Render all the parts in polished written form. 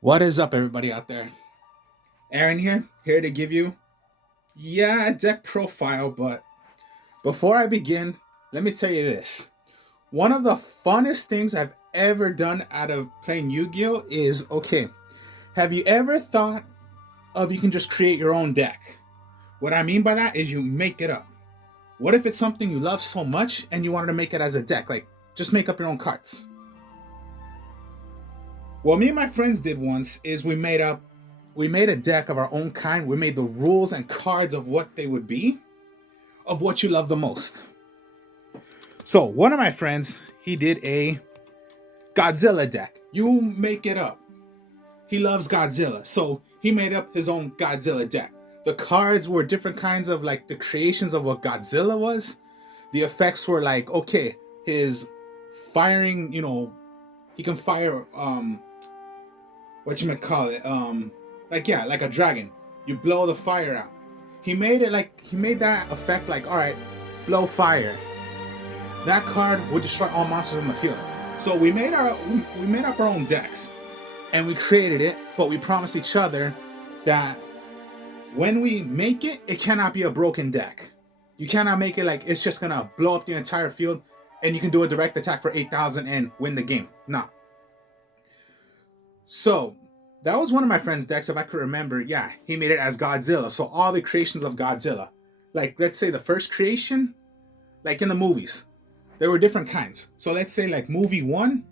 What is up, everybody out there? Aaron here to give you, a deck profile. But before I begin, let me tell you this. One of the funnest things I've ever done out of playing Yu-Gi-Oh! Is, okay, have you ever thought of you can just create your own deck? What I mean by that is you make it up. What if it's something you love so much and you wanted to make it as a deck? Like, just make up your own cards. What me and my friends did once is we made a deck of our own kind. We made the rules and cards of what they would be, of what you love the most. So one of my friends, he did a Godzilla deck. You make it up. He loves Godzilla, so he made up his own Godzilla deck. The cards were different kinds of, like, the creations of what Godzilla was. The effects were like, okay, his firing, he can fire what you might call it, like a dragon. You blow the fire out. He made that effect like, all right, blow fire. That card would destroy all monsters in the field. So we made up our own decks, and we created it, but we promised each other that when we make it, it cannot be a broken deck. You cannot make it like it's just gonna blow up the entire field and you can do a direct attack for 8,000 and win the game. Nah. So that was one of my friend's decks, if I could remember. Yeah, he made it as Godzilla. So all the creations of Godzilla, like, let's say the first creation, like in the movies, there were different kinds. So let's say like movie 1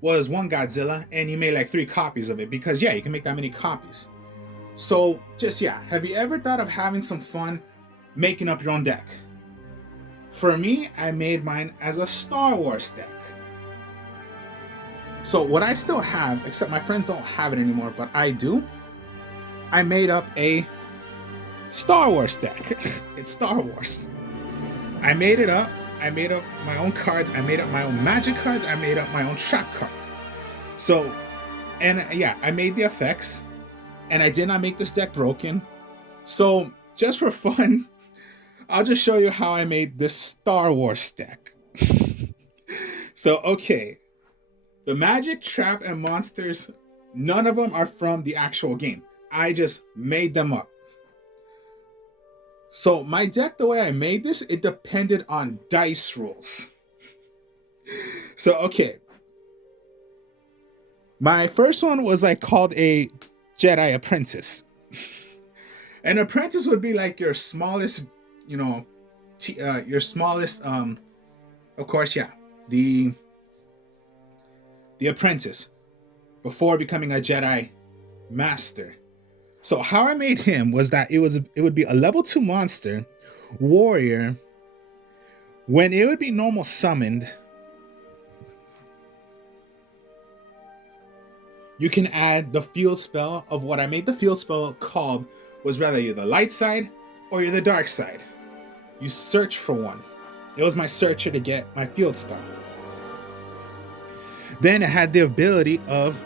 was one Godzilla and he made like 3 copies of it, because you can make that many copies. So just, have you ever thought of having some fun making up your own deck? For me, I made mine as a Star Wars deck. So what I still have, except my friends don't have it anymore, but I do, I made up a Star Wars deck. It's Star Wars. I made it up. I made up my own cards. I made up my own magic cards. I made up my own trap cards. So, and I made the effects, and I did not make this deck broken. So just for fun, I'll just show you how I made this Star Wars deck. So, okay. The magic, trap, and monsters, none of them are from the actual game. I just made them up. So my deck, the way I made this, it depended on dice rules. So, okay. My first one was called a Jedi Apprentice. An apprentice would be like your smallest, your smallest, of course, the apprentice before becoming a Jedi master. So how I made him was that it would be a level 2 monster, warrior. When it would be normal summoned, you can add the field spell of what I made the field spell called was rather you're the light side or you're the dark side. You search for one. It was my searcher to get my field spell. Then it had the ability of,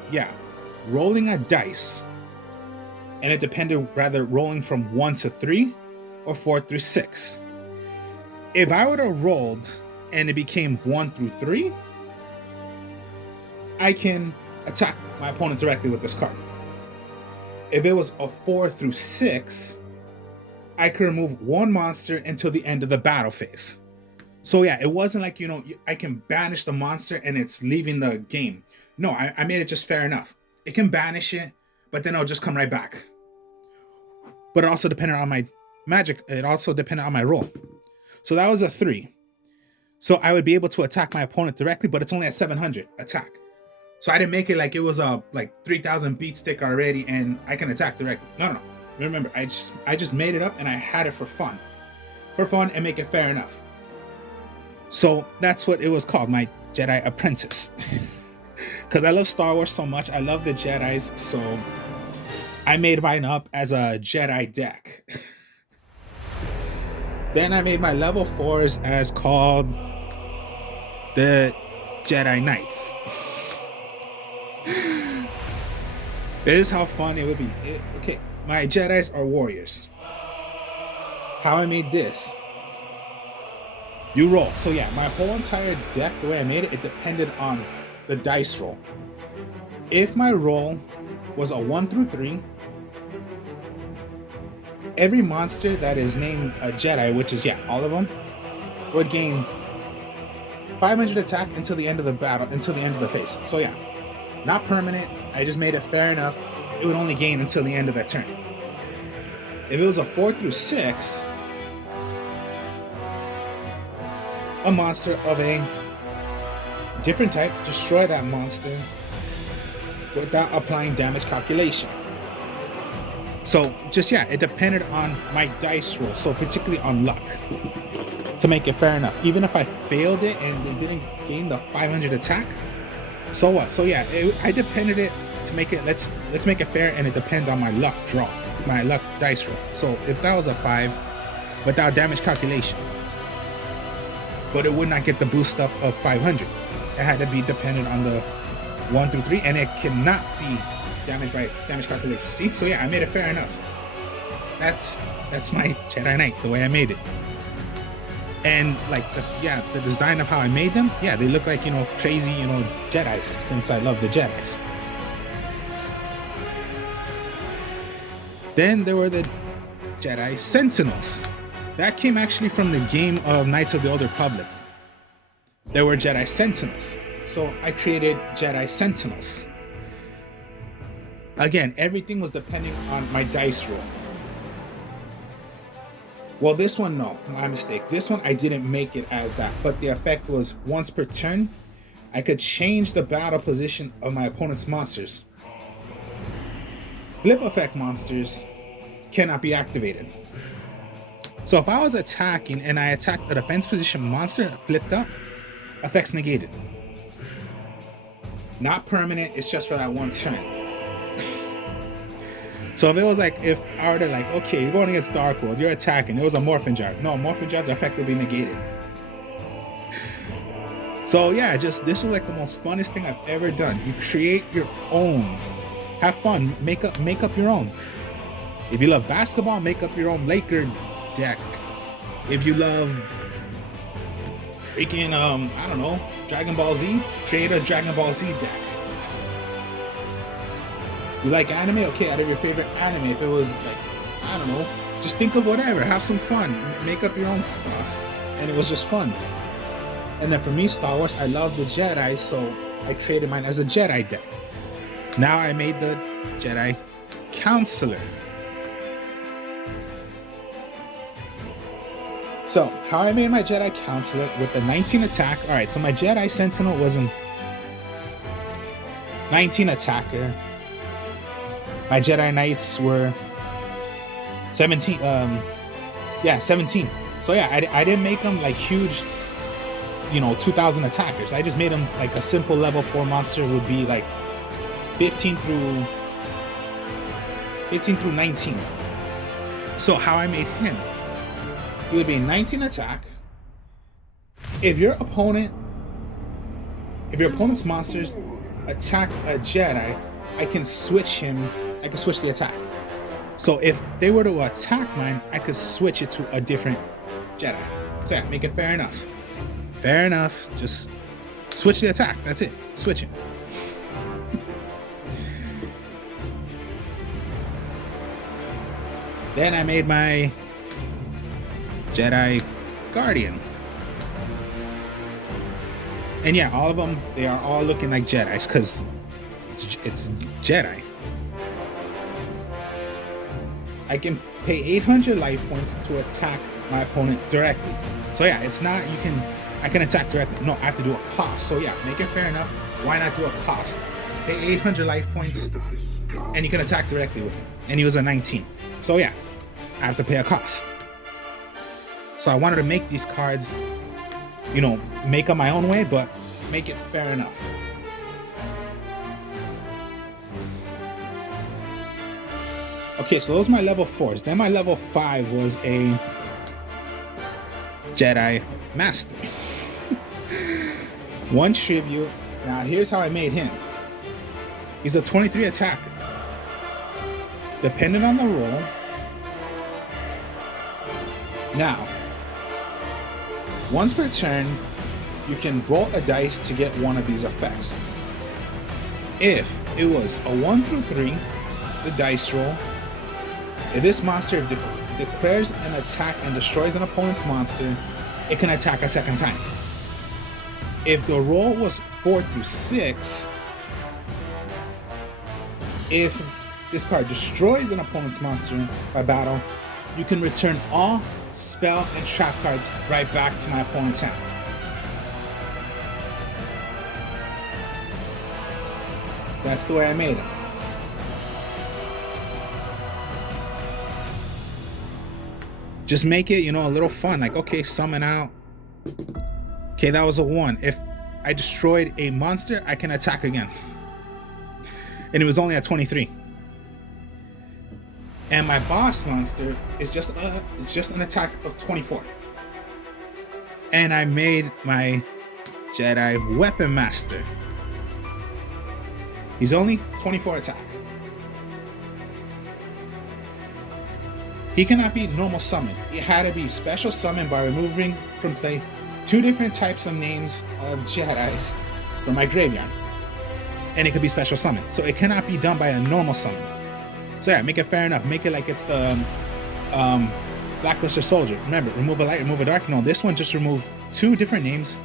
rolling a dice. And it depended rather rolling from 1 to 3 or 4 through 6. If I would have rolled and it became 1 through 3, I can attack my opponent directly with this card. If it was a 4 through 6, I could remove one monster until the end of the battle phase. So it wasn't like, I can banish the monster and it's leaving the game. No, I made it just fair enough. It can banish it, but then it'll just come right back. But it also depended on my magic. It also depended on my roll. So that was a 3. So I would be able to attack my opponent directly, but it's only at 700 attack. So I didn't make it like it was a 3,000 beat stick already and I can attack directly. No. Remember, I just made it up and I had it for fun. For fun and make it fair enough. So that's what it was called, my Jedi Apprentice. Because I love Star Wars so much. I love the Jedis, so I made mine up as a Jedi deck. Then I made my level 4s as called the Jedi Knights. This is how fun it would be. Okay, my Jedis are warriors. How I made this. You roll. So yeah, my whole entire deck, the way I made it, it depended on the dice roll. If my roll was a 1 through 3, every monster that is named a Jedi, which is, yeah, all of them, would gain 500 attack until the end of the battle, until the end of the phase. So yeah, not permanent. I just made it fair enough. It would only gain until the end of that turn. If it was a 4 through 6, a monster of a different type, destroy that monster without applying damage calculation. So just, yeah, it depended on my dice roll, so particularly on luck, to make it fair enough. Even if I failed it and they didn't gain the 500 attack, so what? So yeah, I depended it to make it, let's make it fair, and it depends on my luck draw, my luck dice roll. So if that was a 5 without damage calculation, but it would not get the boost up of 500, it had to be dependent on the 1 through 3, and it cannot be damaged by damage calculation. See? So yeah, I made it fair enough. That's my Jedi Knight, the way I made it. And like the design of how I made them, yeah, they look like, crazy, Jedis, since I love the Jedis. Then there were the Jedi Sentinels. That came actually from the game of Knights of the Old Republic. There were Jedi Sentinels. So I created Jedi Sentinels. Again, everything was depending on my dice roll. Well, this one, no, my mistake. This one, I didn't make it as that, but the effect was once per turn, I could change the battle position of my opponent's monsters. Flip effect monsters cannot be activated. So if I was attacking and I attacked a defense position monster flipped up, effects negated. Not permanent, it's just for that one turn. So if it was like, if I were to like, okay, you're going against Dark World, you're attacking, it was a Morphin Jar. No, Morphin Jars are effectively negated. So yeah, this was like the most funnest thing I've ever done. You create your own. Have fun, make up your own. If you love basketball, make up your own Laker deck. If you love freaking, I don't know, Dragon Ball Z, create a Dragon Ball Z deck. You like anime? Okay, out of your favorite anime, if it was like, I don't know, just think of whatever, have some fun, make up your own stuff. And it was just fun. And then for me, Star Wars, I love the Jedi, so I created mine as a Jedi deck. Now I made the Jedi Counselor. So, how I made my Jedi Counselor with the 19 attack. Alright, so my Jedi Sentinel was a 19 attacker. My Jedi Knights were 17. 17. So yeah, I didn't make them like huge, 2,000 attackers. I just made them like a simple level 4 monster would be like 15 through 19. So how I made him, he would be 19 attack. If your opponent's monsters attack a Jedi, I can switch the attack. So if they were to attack mine, I could switch it to a different Jedi. So yeah, make it fair enough. Fair enough, just switch the attack, that's it, switch it. Then I made my Jedi Guardian. And yeah, all of them, they are all looking like Jedis because it's Jedi. I can pay 800 life points to attack my opponent directly. So yeah, it's not, I can attack directly. No, I have to do a cost. So yeah, make it fair enough. Why not do a cost? Pay 800 life points and you can attack directly with him. And he was a 19. So yeah, I have to pay a cost. So I wanted to make these cards, make them my own way, but make it fair enough. Okay, so those are my level 4s. Then my level 5 was a Jedi Master. One tribute. Now here's how I made him. He's a 23 attacker. Depending on the roll. Now, Once per turn, you can roll a dice to get one of these effects. If it was a 1 through 3, the dice roll. If this monster declares an attack and destroys an opponent's monster, it can attack a second time. If the roll was 4 through 6, if this card destroys an opponent's monster by battle, you can return all spell and trap cards right back to my opponent's hand. That's the way I made it. Just make it, a little fun. Like, okay, summon out. Okay, that was a 1. If I destroyed a monster, I can attack again. And it was only at 23. And my boss monster is just an attack of 24. And I made my Jedi Weapon Master. He's only 24 attack. He cannot be normal summon. It had to be special summon by removing from play 2 different types of names of Jedis from my graveyard. And it could be special summon. So it cannot be done by a normal summon. So yeah, make it fair enough. Make it like it's the Blacklisted Soldier. Remember, remove a light, remove a dark. No, this one just remove 2 different names,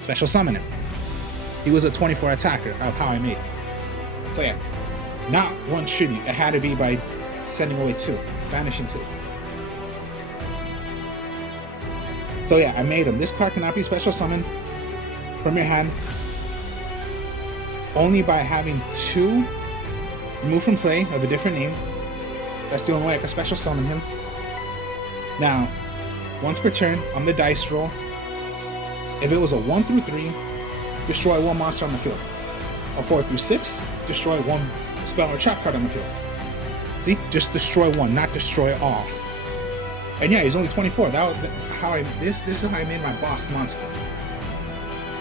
special summon him. He was a 24 attacker of how I made it. So yeah, not 1 tribute. It had to be by sending away 2, banishing 2. So yeah, I made him. This card cannot be special summoned from your hand only by having 2 removed from play of a different name. That's the only way I can special summon him. Now, once per turn on the dice roll, if it was a 1 through 3, destroy 1 monster on the field. A 4 through 6, destroy 1 spell or trap card on the field. See, just destroy 1, not destroy all. And yeah, he's only 24. This is how I made my boss monster.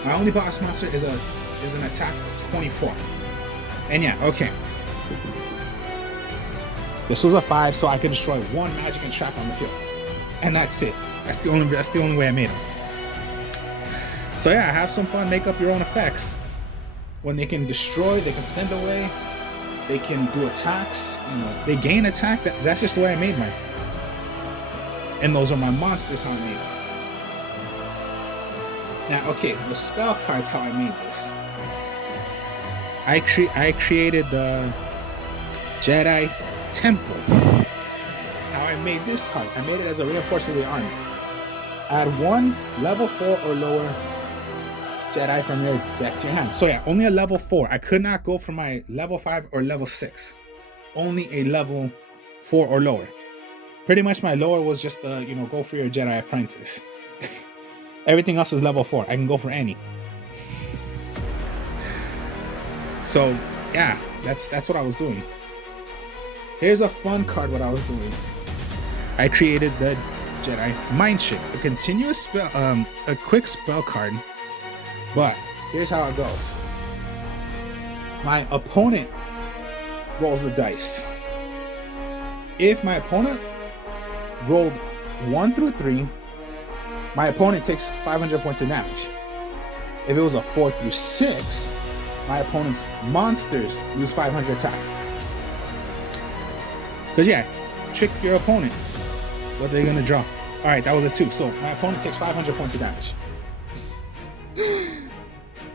My only boss monster is an attack of 24. And yeah, okay. This was a 5, so I could destroy 1 magic and trap on the field. And that's it. That's the only way I made him. So yeah, have some fun, make up your own effects. When they can destroy, they can send away, they can do attacks, they gain attack. That's just the way I made mine. And those are my monsters, how I made them. Now, okay, the spell cards, how I made this. I created the Jedi Temple. How I made this card. I made it as a reinforcement of the army. Add 1 level 4 or lower Jedi from your deck to your hand. So yeah, only a level 4. I could not go for my level 5 or level 6. Only a level 4 or lower. Pretty much my lower was just go for your Jedi Apprentice. Everything else is level 4. I can go for any. So yeah, that's what I was doing. Here's a fun card what I was doing. I created the Jedi Mind Trick, a continuous spell, a quick spell card. But here's how it goes. My opponent rolls the dice. If my opponent rolled 1 through 3, my opponent takes 500 points of damage. If it was a 4 through 6, my opponent's monsters lose 500 attack. Because yeah, trick your opponent. What they're gonna draw. Alright, that was a 2. So my opponent takes 500 points of damage.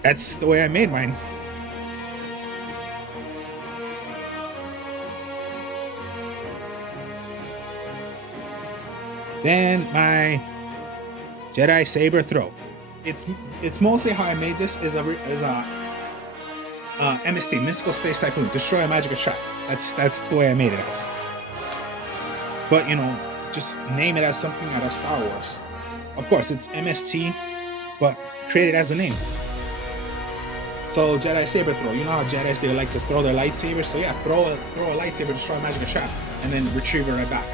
That's the way I made mine. Then my Jedi Saber Throw. It's mostly how I made this is a MST, Mystical Space Typhoon. Destroy a magical trap. That's the way I made it as. But just name it as something out of Star Wars. Of course, it's MST, but create it as a name. So Jedi Saber Throw. You know how Jedis, they like to throw their lightsabers? So yeah, throw a lightsaber, destroy a magical trap, and then retrieve it right back.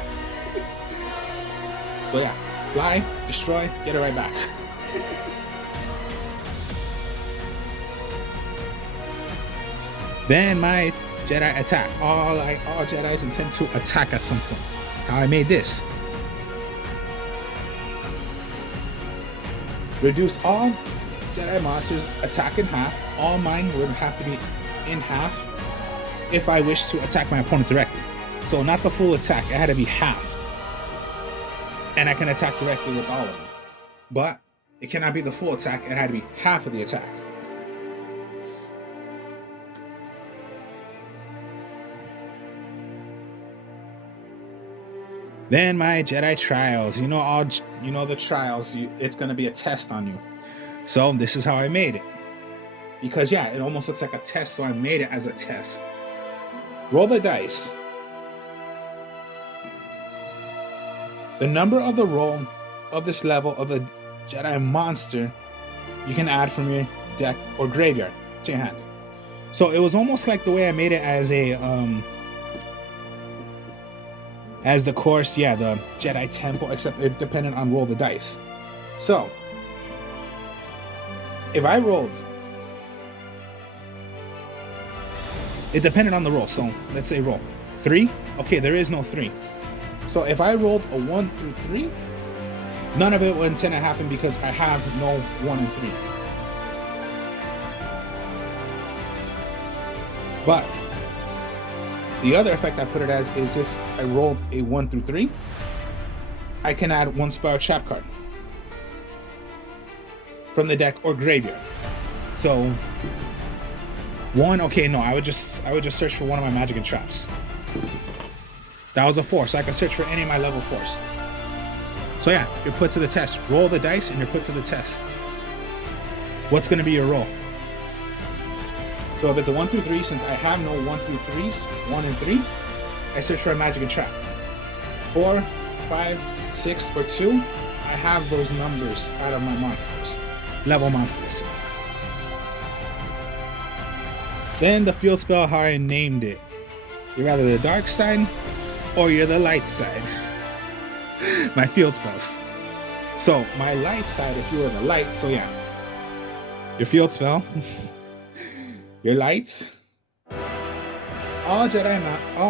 So yeah, fly, destroy, get it right back. Then my Jedi attack. All Jedis intend to attack at some point. How I made this. Reduce all Jedi monsters attack in half. All mine would have to be in half if I wish to attack my opponent directly. So not the full attack, it had to be halved. And I can attack directly with all of them. But it cannot be the full attack, it had to be half of the attack. Then my Jedi trials. You know the trials. It's gonna be a test on you. So this is how I made it. Because yeah, it almost looks like a test, so I made it as a test. Roll the dice. The number of the roll of this level of the Jedi monster you can add from your deck or graveyard to your hand. So it was almost like the way I made it as a as the course, yeah, the Jedi Temple, except it depended on roll the dice. So if I rolled, it depended on the roll. So let's say roll 3. Okay, there is no 3. So if I rolled a 1 through 3, none of it would intend to happen because I have no 1 and 3. But the other effect I put it as is if I rolled a 1 through 3, I can add 1 spell trap card from the deck or graveyard. So 1, okay, no, I would just search for one of my magic and traps. That was a 4, so I can search for any of my level 4s. So yeah, you're put to the test. Roll the dice and you're put to the test. What's going to be your roll? So if it's a 1 through 3, since I have no 1 through 3s, 1 and 3, I search for a magic and trap. 4, 5, 6, or 2, I have those numbers out of my monsters, level monsters. Then the field spell, how I named it. You're either the dark side or you're the light side. My field spells. So my light side, if you were the light, so yeah, your field spell, your lights, all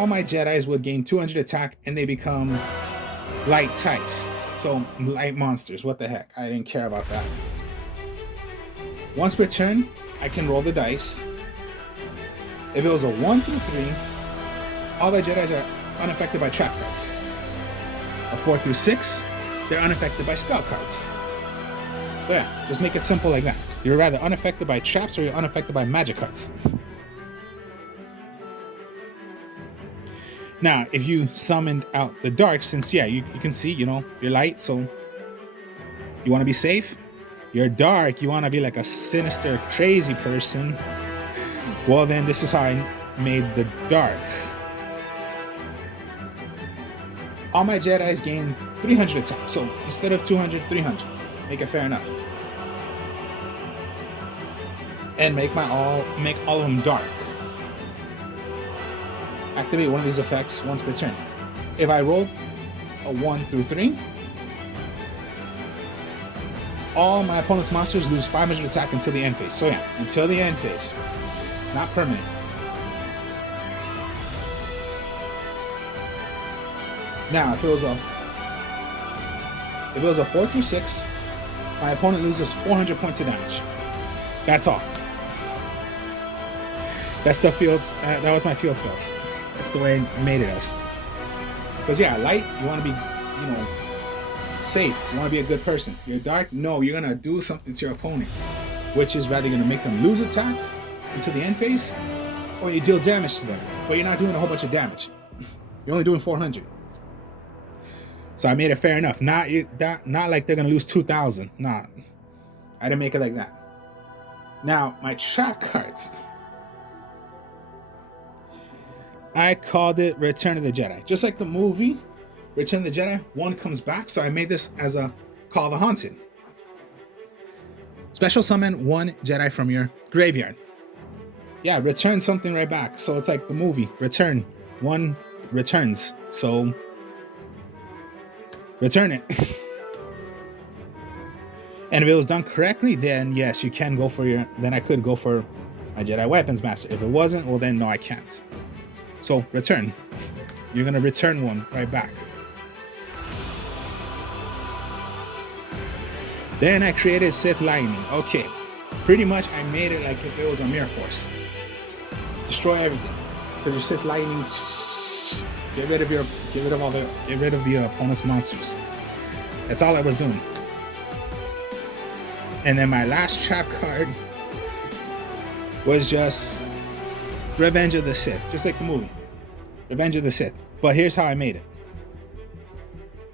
my Jedis would gain 200 attack and they become light types. So light monsters, what the heck, I didn't care about that. Once per turn, I can roll the dice. If it was a 1 through 3, all the Jedis are unaffected by trap cards. A 4 through 6, they're unaffected by spell cards. So yeah, just make it simple like that. You're either unaffected by traps or you're unaffected by magic cards. Now, if you summoned out the dark, since yeah, you can see, you're light, so you want to be safe. You're dark, you want to be like a sinister, crazy person. Well, then this is how I made the dark. All my Jedis gain 300 attack, so instead of 200, 300. Make it fair enough. And make all of them dark. Activate one of these effects once per turn. If I roll a 1 through 3, all my opponent's monsters lose 500 attack until the end phase. So yeah, until the end phase. Not permanent. Now, if it was a 4 through 6, my opponent loses 400 points of damage. That's all. That's the fields. That was my field spells. That's the way I made it as. Because yeah, light, you want to be, safe. You want to be a good person. You're dark. No, you're gonna do something to your opponent, which is rather gonna make them lose attack until the end phase, or you deal damage to them, but you're not doing a whole bunch of damage. You're only doing 400. So I made it fair enough. Not like they're gonna lose 2,000. Nah, I didn't make it like that. Now my trap cards, I called it Return of the Jedi. Just like the movie Return of the Jedi, one comes back. So I made this as a Call of the Haunted. Special summon 1 Jedi from your graveyard. Yeah, return something right back. So it's like the movie Return. 1 returns. So return it. And if it was done correctly, then yes, you can go for then I could go for my Jedi Weapons Master. If it wasn't, well then no, I can't. So return. You're gonna return 1 right back. Then I created Sith Lightning. Okay, pretty much I made it like if it was a Mirror Force. Destroy everything. Because your Sith Lightning, get rid of the opponent's monsters. That's all I was doing. And then my last trap card was just Revenge of the Sith, just like the movie, Revenge of the Sith. But here's how I made it.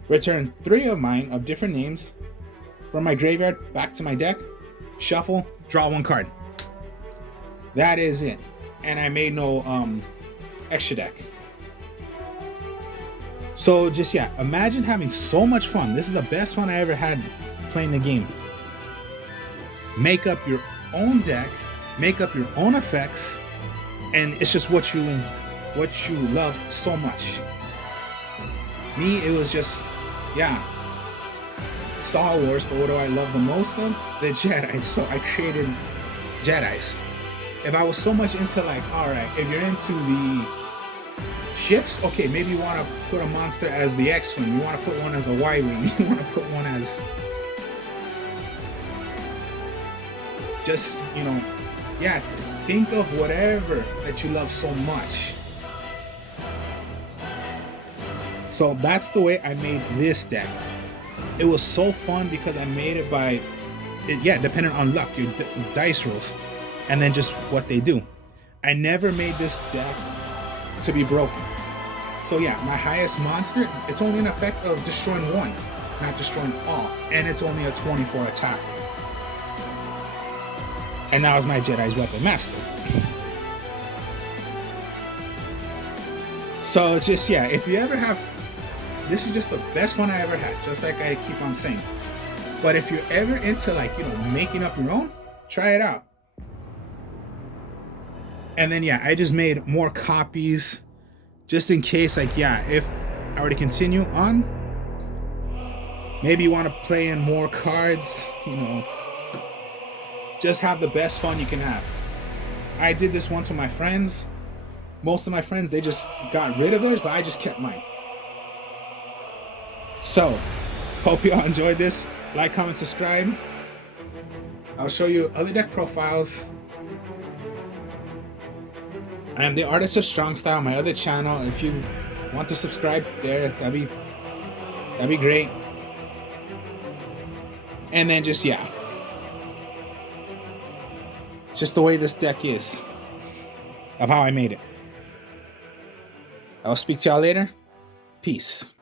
Return 3 of mine of different names from my graveyard back to my deck, shuffle, draw 1 card. That is it. And I made no extra deck. So just, yeah, imagine having so much fun. This is the best fun I ever had playing the game. Make up your own deck, make up your own effects, and it's just what you love so much. Me, it was just, yeah, Star Wars, but what do I love the most of? The Jedi. So I created Jedis. If I was so much into, like, alright, if you're into the ships, okay, maybe you want to put a monster as the X-Wing, you want to put one as the Y-Wing, you want to put one as, just, you know, yeah, think of whatever that you love so much. So that's the way I made this deck. It was so fun because I made it by, yeah, depending on luck, your dice rolls, and then just what they do. I never made this deck to be broken. So yeah, my highest monster, it's only an effect of destroying 1, not destroying all, and it's only a 24 attack. And now is my Jedi's Weapon Master. So it's just, yeah, if you ever have, this is just the best one I ever had, just like I keep on saying. But if you're ever into, like, you know, making up your own, try it out. And then, yeah, I just made more copies just in case, like, yeah, if I were to continue on, maybe you want to play in more cards, you know, just have the best fun you can have. I did this once with my friends. Most of my friends, they just got rid of theirs, but I just kept mine. So, hope you all enjoyed this. Like, comment, subscribe. I'll show you other deck profiles. I am the Artist of Strong Style, my other channel. If you want to subscribe there, that'd be great. And then just, yeah, just the way this deck is, of how I made it. I'll speak to y'all later. Peace.